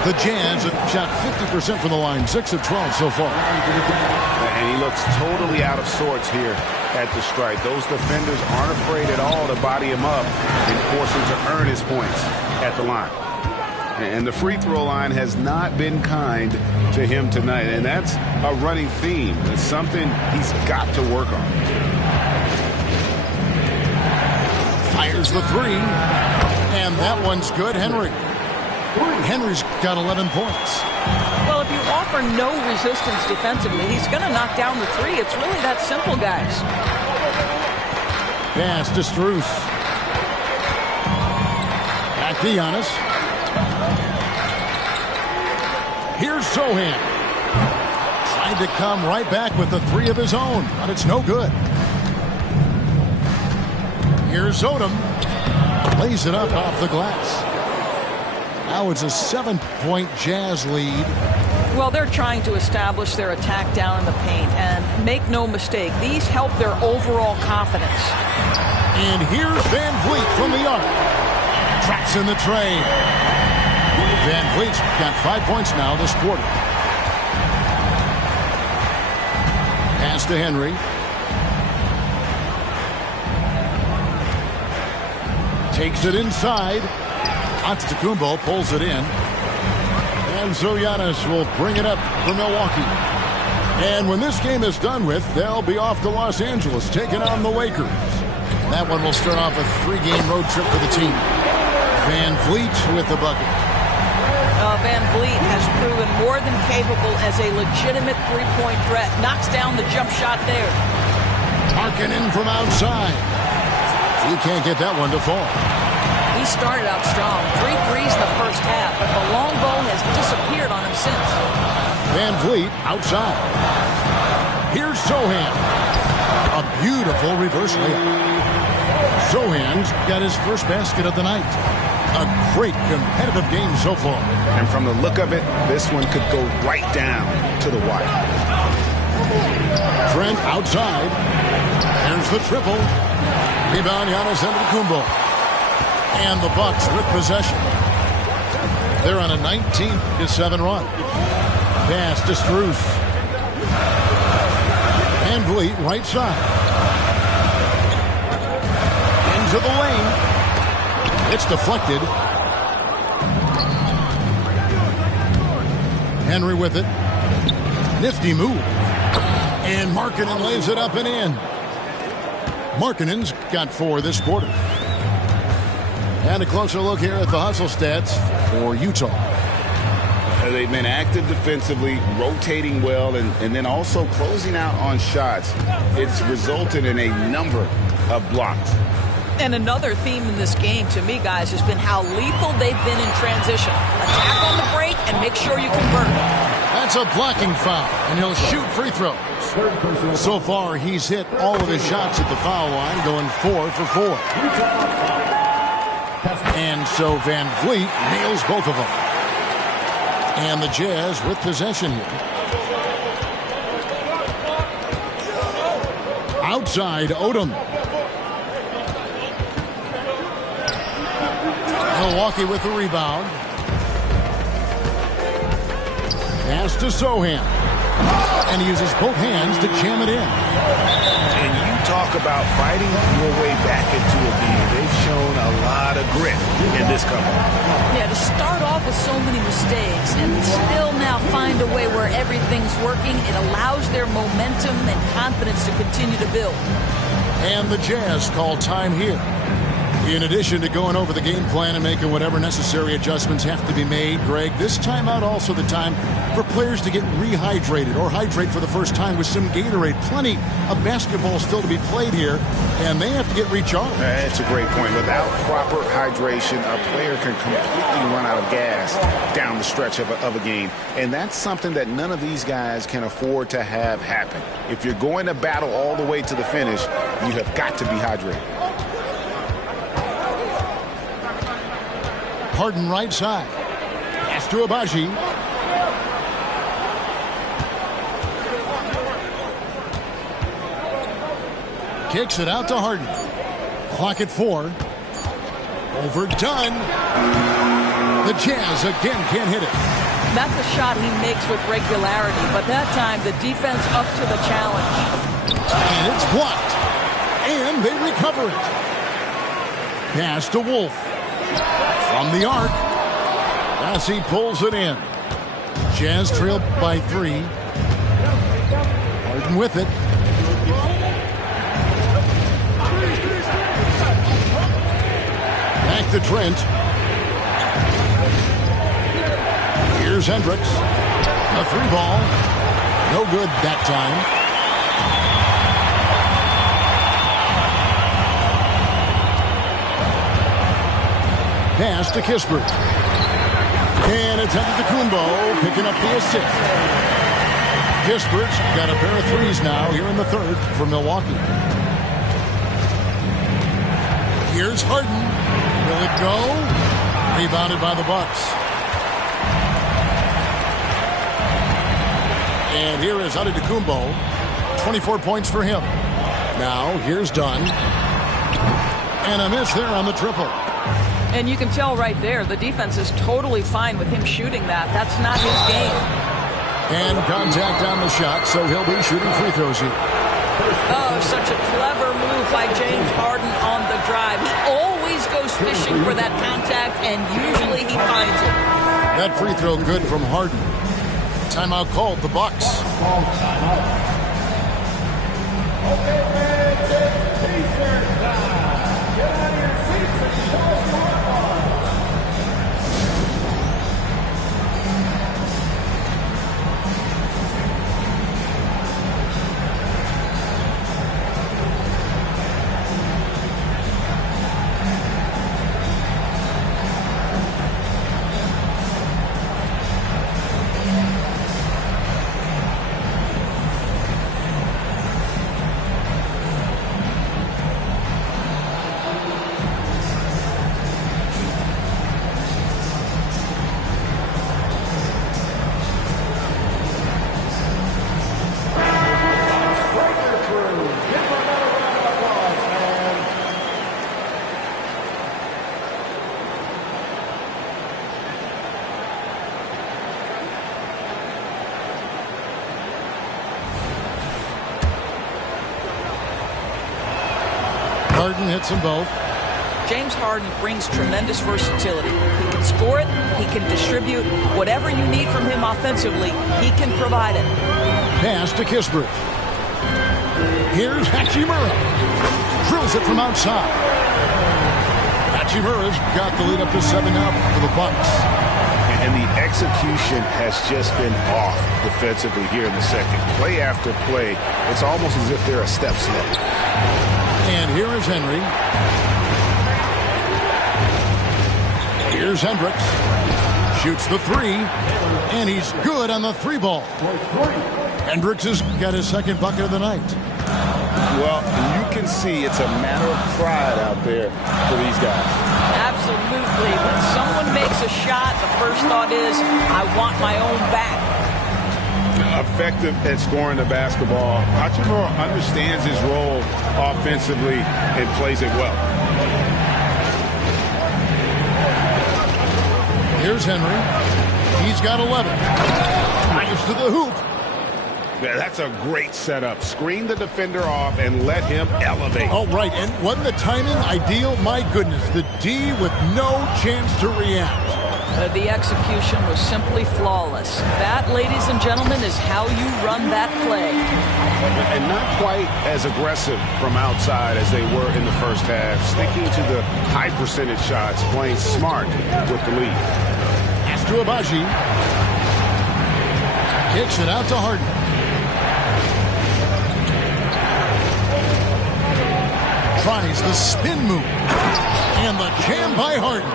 The Jazz have shot 50% from the line, 6 of 12 so far. And he looks totally out of sorts here at the stripe. Those defenders aren't afraid at all to body him up and force him to earn his points at the line. And the free throw line has not been kind to him tonight. And that's a running theme. It's something he's got to work on. Fires the 3. And that one's good. Henry's got 11 points. Well, if you offer no resistance defensively, he's going to knock down the 3. It's really that simple, guys. Pass to Strus. Back to Giannis. Here's Sohan. Tried to come right back with the 3 of his own, but it's no good. Here's Odom. Lays it up off the glass. Now it's a 7-point Jazz lead. Well, they're trying to establish their attack down in the paint, and make no mistake, these help their overall confidence. And here's VanVleet from the arc. Traps in the tray. VanVleet's got 5 points now this quarter. Pass to Henry. Takes it inside. Antetokounmpo pulls it in. And so Giannis will bring it up for Milwaukee. And when this game is done with, they'll be off to Los Angeles taking on the Lakers. That one will start off a 3-game road trip for the team. VanVleet with the bucket. VanVleet has proven more than capable as a legitimate 3-point threat. Knocks down the jump shot there. Markkanen from outside. He can't get that one to fall. He started out strong. 3 threes in the first half, but the long ball has disappeared on him since. VanVleet outside. Here's Sohan. A beautiful reverse layup. Sohan's got his first basket of the night. A great competitive game so far. And from the look of it, this one could go right down to the wire. Trent outside. There's the triple. Rebound, Giannis Antetokounmpo. And the Bucks with possession. They're on a 19-7 run. Pass to Strus. Van Vliet right side. Into the lane. It's deflected. Henry with it. Nifty move. And Markkanen lays it up and in. Markkanen's got 4 this quarter. And a closer look here at the hustle stats for Utah. They've been active defensively, rotating well, and then also closing out on shots. It's resulted in a number of blocks. And another theme in this game, to me, guys, has been how lethal they've been in transition. Attack on the break and make sure you convert. That's a blocking foul, and he'll shoot free throws. So far, he's hit all of his shots at the foul line, going 4 for 4. And so Van Vliet nails both of them. And the Jazz with possession here. Outside, Odom. Milwaukee with the rebound. Pass to Sohan. And he uses both hands to jam it in. And you talk about fighting your way back into a game. They've shown a lot of grit in this comeback. Yeah, to start off with so many mistakes and still now find a way where everything's working, it allows their momentum and confidence to continue to build. And the Jazz call time here. In addition to going over the game plan and making whatever necessary adjustments have to be made, Greg, this timeout also the time for players to get rehydrated or hydrate for the first time with some Gatorade. Plenty of basketball still to be played here, and they have to get recharged. That's a great point. Without proper hydration, a player can completely run out of gas down the stretch of a game. And that's something that none of these guys can afford to have happen. If you're going to battle all the way to the finish, you have got to be hydrated. Harden right side. Pass to Abaji. Kicks it out to Harden. Clock at 4. Overdone. The Jazz again can't hit it. That's a shot he makes with regularity, but that time the defense up to the challenge. And it's blocked. And they recover it. Pass to Wolf. From the arc. As he pulls it in. Jazz trailed by 3. Harden with it. Back to Trent. Here's Hendricks. A 3-ball. No good that time. Pass to Kispert. And it's Antetokounmpo picking up the assist. Kispert's got a pair of threes now here in the third for Milwaukee. Here's Harden. Will it go? Rebounded by the Bucks. And here is Antetokounmpo. 24 points for him. Now here's Dunn. And a miss there on the triple. And you can tell right there, the defense is totally fine with him shooting that. That's not his game. And contact on the shot, so he'll be shooting free throws here. Oh, such a clever move by James Harden on the drive. He always goes fishing for that contact, and usually he finds it. That free throw good from Harden. Timeout called, the Bucks. Okay, fans, it's T-shirt time. Get out of your seats and show us your Harden hits them both. James Harden brings tremendous versatility. He can score it. He can distribute. Whatever you need from him offensively, he can provide it. Pass to Kispert. Here's Hachimura. Drills it from outside. Hachimura's got the lead up to 7 now for the Bucks. And the execution has just been off defensively here in the second. Play after play, it's almost as if they're a step slow. And here is Henry. Here's Hendricks. Shoots the 3. And he's good on the 3 ball. Hendricks has got his second bucket of the night. Well, you can see it's a matter of pride out there for these guys. Absolutely. When someone makes a shot, the first thought is, I want my own back. Effective at scoring the basketball. Hachimura understands his role offensively and plays it well. Here's Henry. He's got 11. Drives to the hoop. Yeah, that's a great setup. Screen the defender off and let him elevate. Oh, right. And wasn't the timing ideal? My goodness. The D with no chance to react. The execution was simply flawless. That, ladies and gentlemen, is how you run that play. And not quite as aggressive from outside as they were in the first half. Sticking to the high percentage shots, playing smart with the lead. Pass to Abaji. Kicks it out to Harden. Tries the spin move. And the jam by Harden.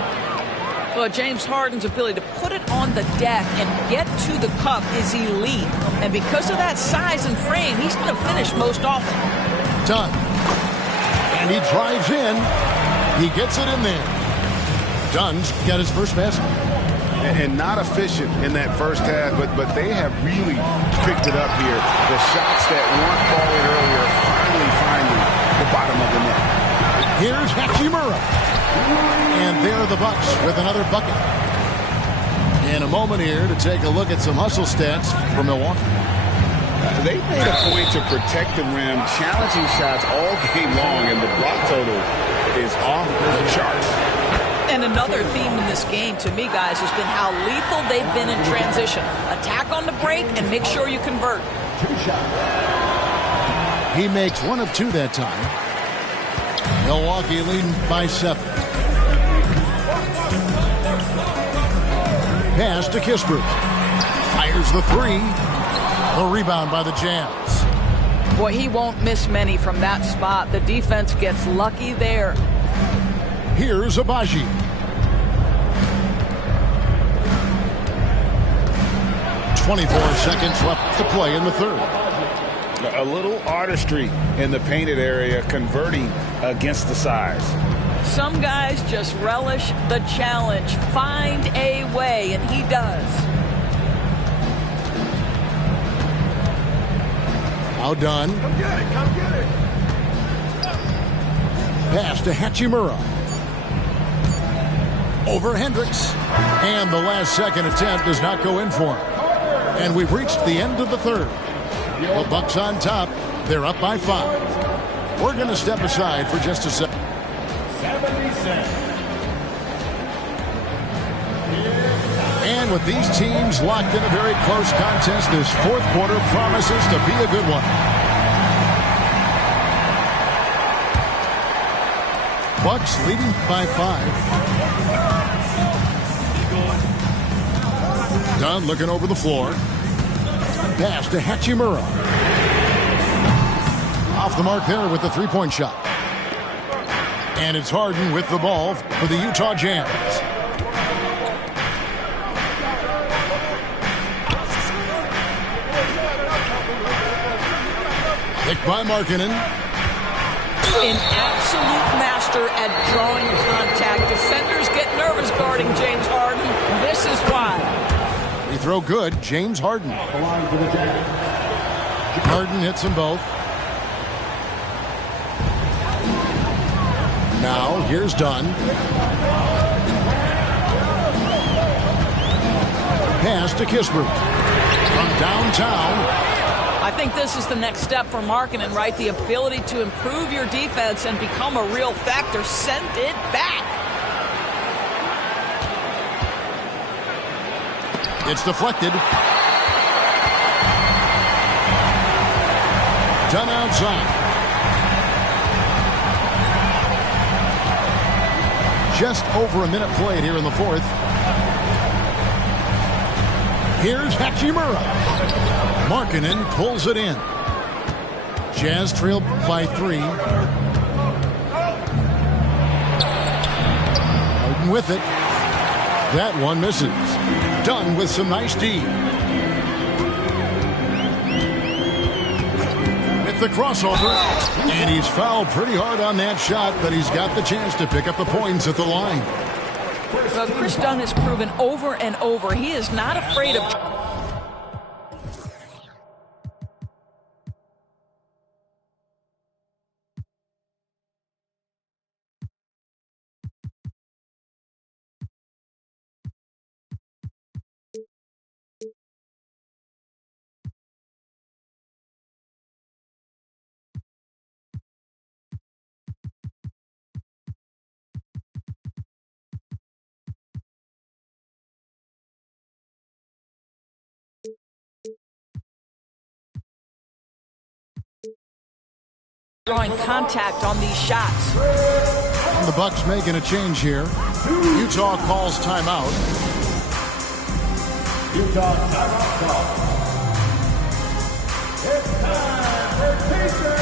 Well, James Harden's ability to put it on the deck and get to the cup is elite. And because of that size and frame, he's going to finish most often. Done. And he drives in. He gets it in there. Dunn's got his first basket. And not efficient in that first half, but they have really picked it up here. The shots that weren't falling earlier finally finding the bottom of the net. Here's Hachimura. And there are the Bucks with another bucket. In a moment here to take a look at some hustle stats for Milwaukee. They made a point to protect the rim, challenging shots all game long, and the block total is off the charts. And another theme in this game, to me, guys, has been how lethal they've been in transition. Attack on the break and make sure you convert. He makes 1 of 2 that time. Milwaukee leading by 7. Pass to Kispert. Fires the 3. The rebound by the Jazz. Boy, he won't miss many from that spot. The defense gets lucky there. Here's Abaji. .24 seconds left to play in the third. A little artistry in the painted area, converting against the size. Some guys just relish the challenge. Find a way, and he does. Now done. Come get it, come get it. Pass to Hachimura. Over Hendricks. And the last second attempt does not go in for him. And we've reached the end of the third. The Bucks on top. They're up by 5. We're going to step aside for just a second. 77. And with these teams locked in a very close contest, this fourth quarter promises to be a good one. Bucks leading by 5. Dunn looking over the floor. Pass to Hachimura. Off the mark there with the three-point shot. And it's Harden with the ball for the Utah Jazz. Picked by Markkanen. An absolute master at drawing contact. Defenders get nervous guarding James Harden. This is why. Free throw good. James Harden. Harden hits them both. Now, here's Dunn. Pass to Kispert. From downtown. I think this is the next step for Markkanen, right? The ability to improve your defense and become a real factor. Send it back. It's deflected. Done outside. Just over a minute played here in the fourth. Here's Hachimura. Markkanen pulls it in. Jazz trailed by 3. Harden with it. That one misses. Dunn with some nice D. With the crossover. And he's fouled pretty hard on that shot, but he's got the chance to pick up the points at the line. Well, Chris Dunn has proven over and over he is not afraid of... drawing contact on these shots. And the Bucks making a change here. Utah calls timeout. Utah timeout call. It's time for T-shirt.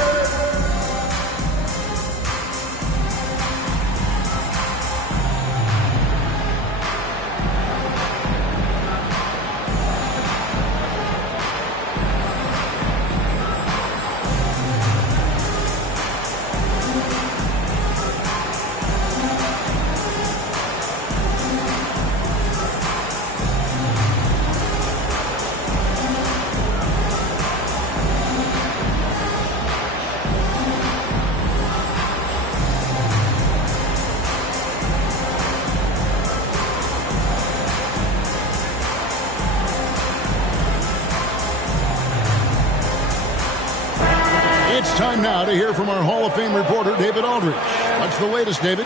It's time now to hear from our Hall of Fame reporter, David Aldridge. What's the latest, David?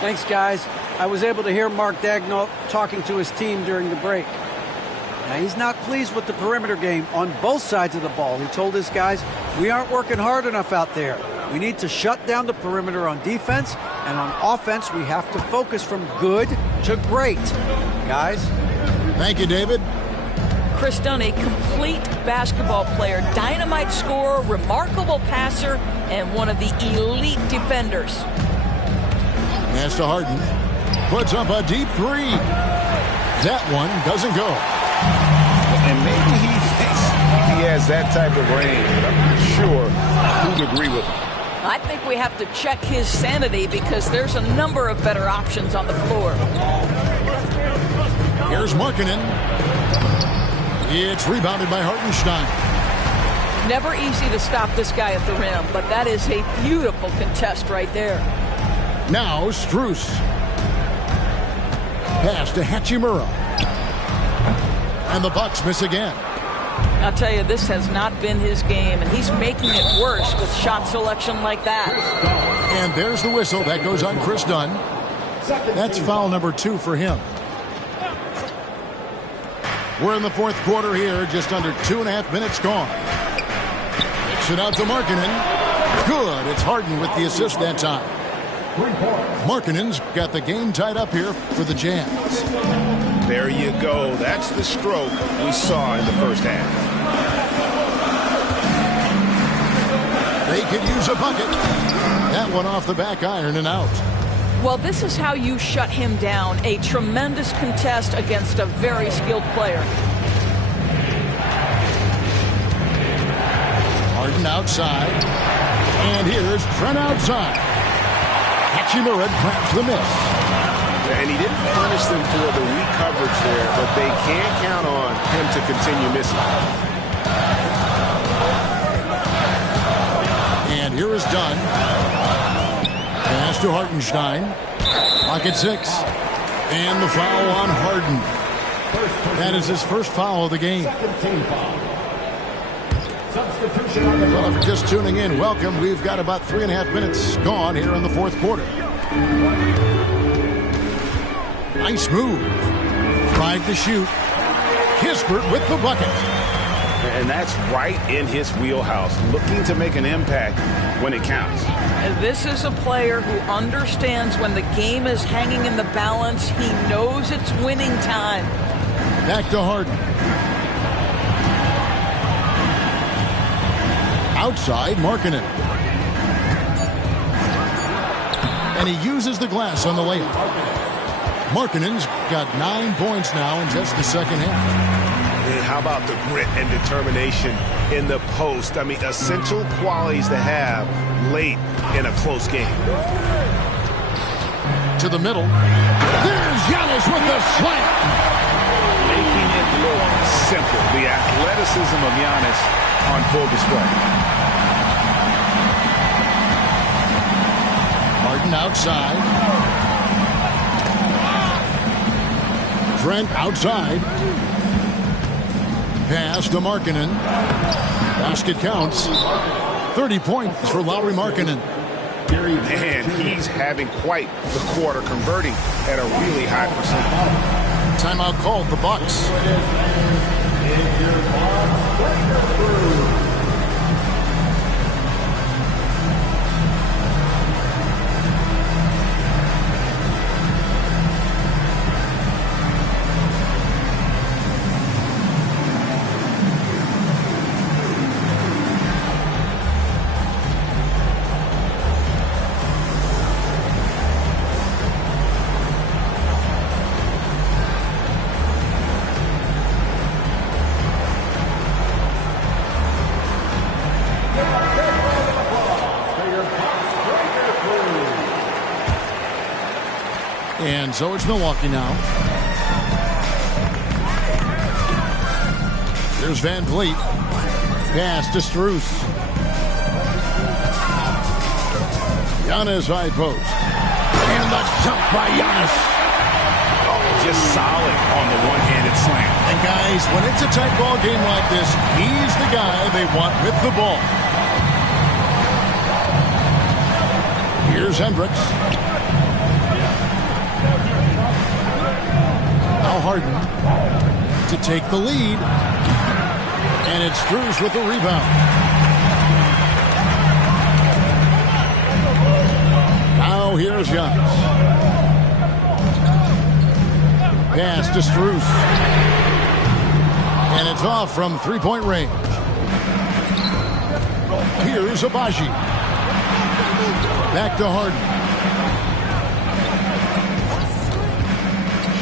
Thanks, guys. I was able to hear Mark Daigneault talking to his team during the break. Now, he's not pleased with the perimeter game on both sides of the ball. He told his guys, we aren't working hard enough out there. We need to shut down the perimeter on defense, and on offense, we have to focus from good to great. Guys? Thank you, David. Chris Dunn, a complete basketball player, dynamite scorer, remarkable passer, and one of the elite defenders. Pass to Harden. Puts up a deep 3. That one doesn't go. And maybe he thinks he has that type of range, but I'm not sure who'd agree with him. I think we have to check his sanity because there's a number of better options on the floor. Here's Markkanen. It's rebounded by Hartenstein. Never easy to stop this guy at the rim, but that is a beautiful contest right there. Now Strus. Pass to Hachimura. And the Bucks miss again. I'll tell you, this has not been his game, and he's making it worse with shot selection like that. And there's the whistle. That goes on Chris Dunn. That's foul number 2 for him. We're in the fourth quarter here, just under 2.5 minutes gone. Kicks it out to Markkanen. Good. It's Harden with the assist that time. Markkanen's got the game tied up here for the Jazz. There you go. That's the stroke we saw in the first half. They could use a bucket. That one off the back iron and out. Well, this is how you shut him down. A tremendous contest against a very skilled player. Harden outside. And here's Trent outside. Hachimura traps the miss. And he didn't punish them for the weak coverage there, but they can't count on him to continue missing. And here is Dunn. Pass to Hartenstein. Pocket 6. And the foul on Harden. That is his first foul of the game. Well, if you're just tuning in, welcome. We've got about 3.5 minutes gone here in the fourth quarter. Nice move. Tried to shoot. Kispert with the bucket. And that's right in his wheelhouse, looking to make an impact when it counts. This is a player who understands when the game is hanging in the balance. He knows it's winning time. Back to Harden. Outside, Markkanen. And he uses the glass on the layup. Markkanen's got 9 points now in just the second half. And how about the grit and determination in the post? I mean, essential qualities to have late in a close game. To the middle. There's Giannis with the slam. Making it look simple. The athleticism of Giannis on full display. Harden outside. Trent outside. Pass to Markkanen. Basket counts. 30 points for Lauri Markkanen. And he's having quite the quarter, converting at a really high percentage. Timeout called, the Bucks. And so it's Milwaukee now. Here's Van Vliet. Pass to Strus. Giannis high post. And the dunk by Giannis. Oh, just solid on the one-handed slam. And guys, when it's a tight ball game like this, he's the guy they want with the ball. Here's Hendricks. Now Harden to take the lead. And it's Strus with the rebound. Now here's Giannis. Pass to Strus. And it's off from three-point range. Here's Abaji. Back to Harden.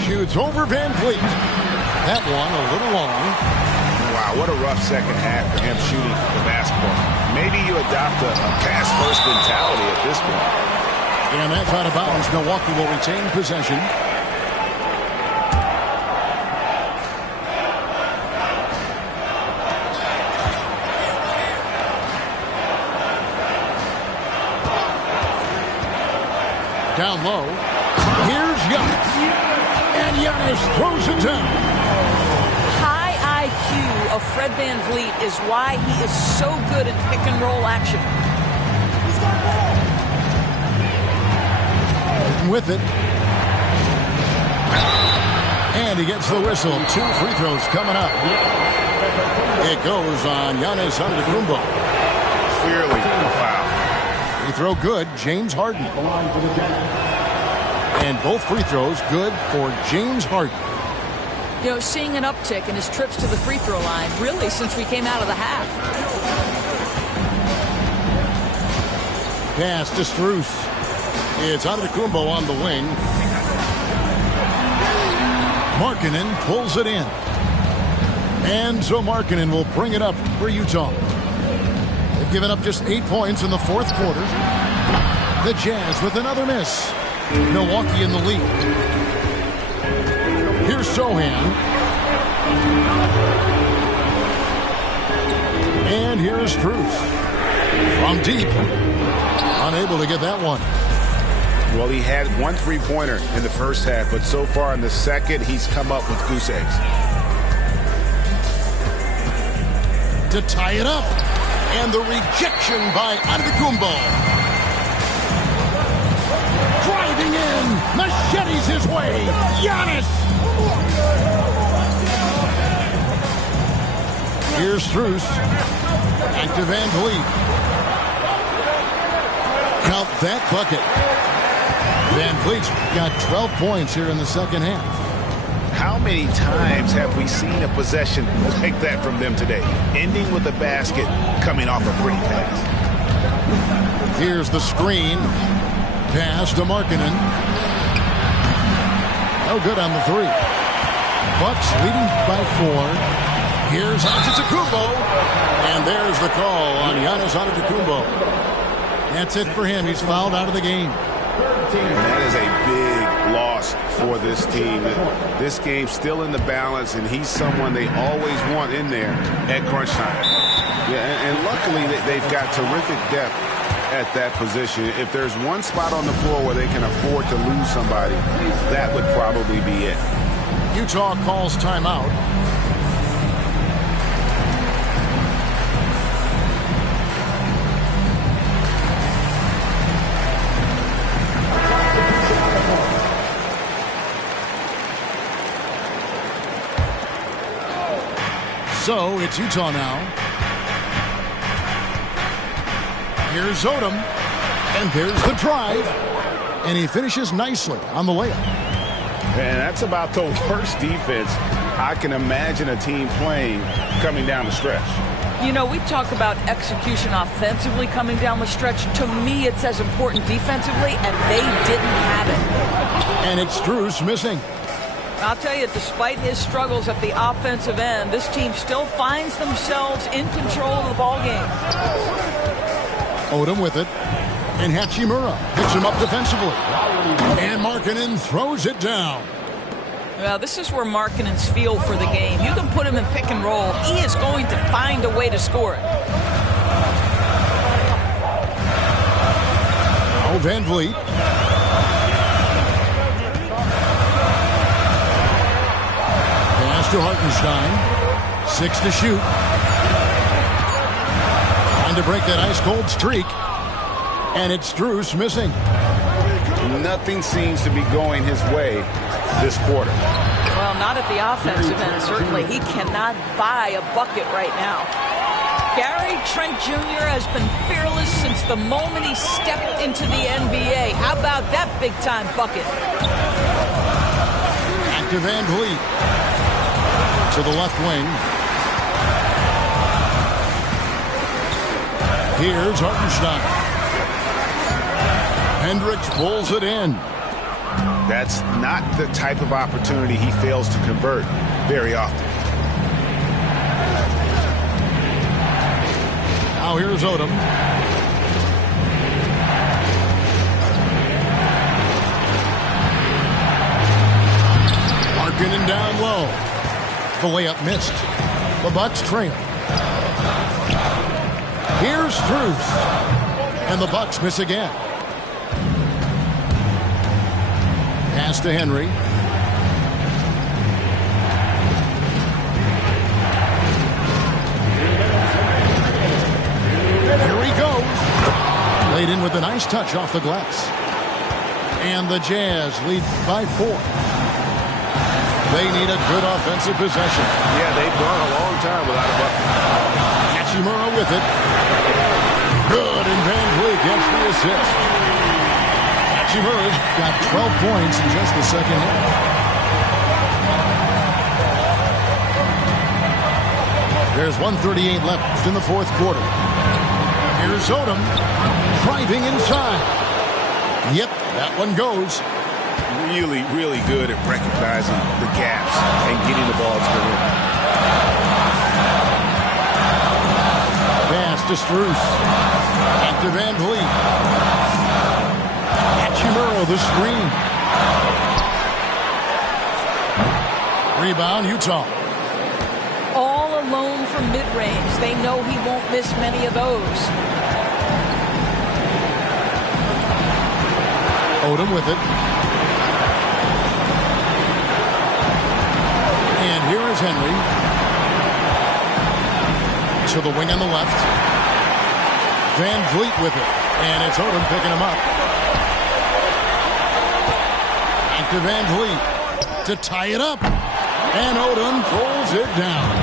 Shoots over Van Vliet. That one a little long. Wow, what a rough second half for him shooting the basketball. Maybe you adopt a pass-first mentality at this point. And that's out of bounds. Milwaukee will retain possession. Down low. Here's Giannis. And Giannis throws it down. High IQ of Fred Van Vliet is why he is so good in pick-and-roll action. With it. And he gets the whistle. 2 free throws coming up. It goes on Giannis Antetokounmpo. Clearly a foul. Free throw good, James Harden. And both free throws good for James Harden. You know, seeing an uptick in his trips to the free throw line, really, since we came out of the half. Pass to Strus. It's Antetokounmpo on the wing. Markkanen pulls it in. And so Markkanen will bring it up for Utah. They've given up just 8 points in the fourth quarter. The Jazz with another miss. Milwaukee in the lead. Here's Sohan. And here's Strus. From deep. Unable to get that one. Well, he had 1 3-pointer in the first half, but so far in the second, he's come up with goose eggs. to tie it up. And the rejection by Antetokounmpo. Driving in. Machetes his way. Giannis. Here's Strus. Back to Van Vliet. Count that bucket. Van Vliet's got 12 points here in the second half. How many times have we seen a possession like that from them today? Ending with a basket, coming off a pretty pass. Here's the screen. Pass to Markkanen. No good on the three. Bucks leading by 4. Here's Antetokounmpo. And there's the call on Giannis Antetokounmpo. That's it for him. He's fouled out of the game. And that is a big loss for this team. This game's still in the balance, and he's someone they always want in there at crunch time. Yeah, and luckily they've got terrific depth at that position. If there's one spot on the floor where they can afford to lose somebody, that would probably be it. Utah calls timeout. So it's Utah now. Here's Odom. And there's the drive. And he finishes nicely on the layup. And that's about the worst defense I can imagine a team playing coming down the stretch. You know, we talk about execution offensively coming down the stretch. To me, it's as important defensively, and they didn't have it. And it's Strus missing. I'll tell you, despite his struggles at the offensive end, this team still finds themselves in control of the ball game. Odom with it. And Hachimura picks him up defensively. And Markkanen throws it down. Well, this is where Markkanen's feel for the game. You can put him in pick and roll. He is going to find a way to score it. Oh, Van Vliet. Pass to Hartenstein. 6 to shoot. Trying to break that ice-cold streak. And it's Strus missing. Nothing seems to be going his way this quarter. Well, not at the offensive end, certainly. He cannot buy a bucket right now. Gary Trent Jr. has been fearless since the moment he stepped into the NBA. How about that big-time bucket? Back to Van Vliet. To the left wing. Here's Hartenstein. Hendricks pulls it in. That's not the type of opportunity he fails to convert very often. Now here's Odom. Markkanen down low. The layup missed. The Bucks trail. Here's Strus. And the Bucks miss again. Pass to Henry. Here he goes. Laid in with a nice touch off the glass. And the Jazz lead by 4. They need a good offensive possession. Yeah, they've gone a long time without a bucket. Hachimura with it. Good, and Van Vliet gets the assist. Hachimura's got 12 points in just the second half. There's 1:38 left in the fourth quarter. Here's Odom driving inside. Yep, that one goes. Really, really good at recognizing the gaps and getting the ball to the rim. Pass to Strus. Back to Van Vliet. Hachimura the screen. Rebound, Utah. All alone from mid-range. They know he won't miss many of those. Odom with it. And here is Henry. to the wing on the left. Van Vliet with it. And it's Odom picking him up. Back to Van Vliet to tie it up. And Odom pulls it down.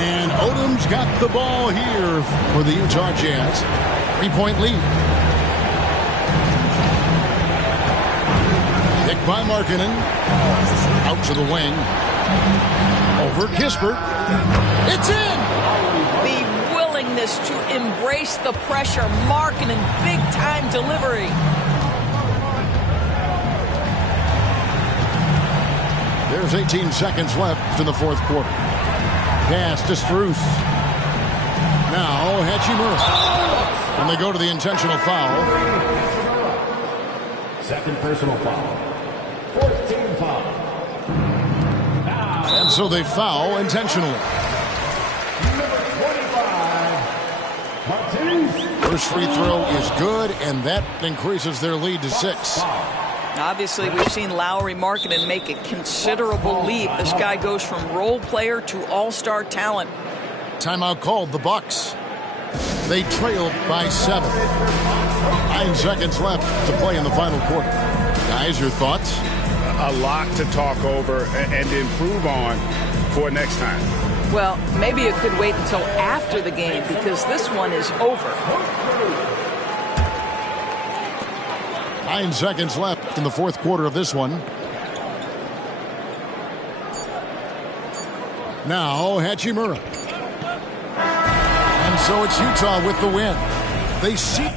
And Odom's got the ball here for the Utah Jazz. 3-point lead. Picked by Markkanen. Out to the wing. Over Kispert. It's in! The willingness to embrace the pressure. Markkanen, big-time delivery. There's 18 seconds left in the fourth quarter. Pass to Strus. Now Hachimura. And they go to the intentional foul. Second personal foul. 14 foul. And so they foul intentionally. Number 25, Martinez. First free throw is good, and that increases their lead to 6. Obviously, we've seen Lauri Markkanen make a considerable leap. This guy goes from role player to all-star talent. Timeout called, the Bucks. They trail by 7. 9 seconds left to play in the final quarter. Guys, your thoughts? A lot to talk over and improve on for next time. Well, maybe it could wait until after the game because this one is over. 9 seconds left in the fourth quarter of this one. Now Hachimura. And so it's Utah with the win. They see.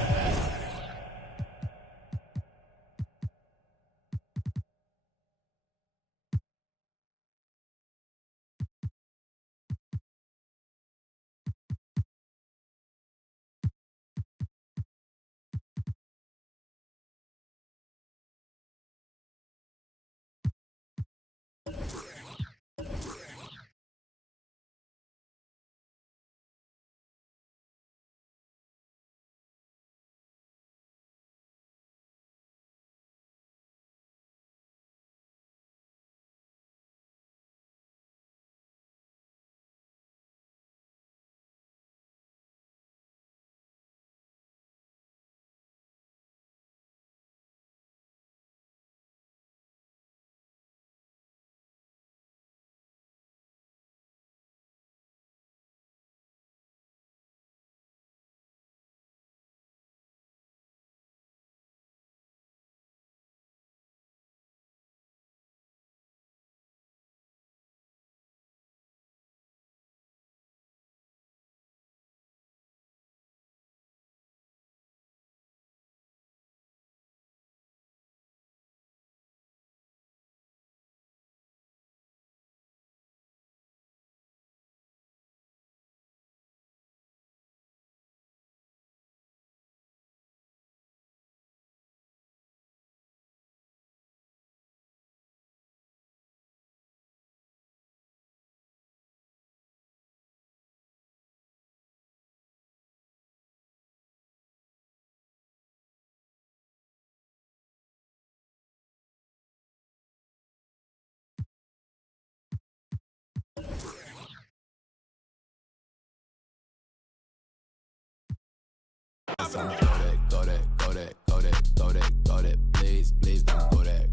Please don't go that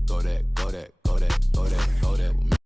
with